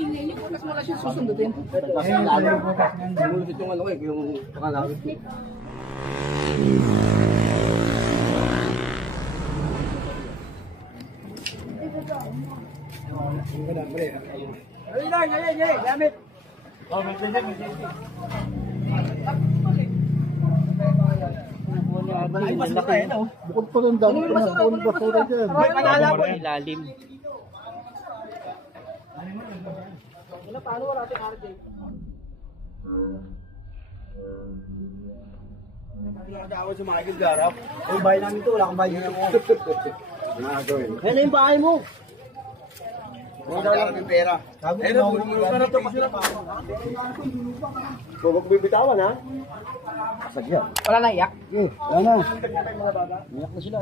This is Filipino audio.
Ingay niyo, mas wala siya susundutin. Kasi lalo yung ano yung pangalawin. Gamit. Oh, may bukod pa rin dami ko na kung basura dyan. May panala po ilalim. Paano wala ating RJ? Nakakawad sa mga garap. Yung bahay namin ito, wala kang bahay nyo. Yan na yung bahay mo. Wala lang yung pera. Eh, bumulong ka na ito kasi na pa. Kung magbibitawan ha? Asag yan. Wala na iyak? Wala na. Iyak na sila.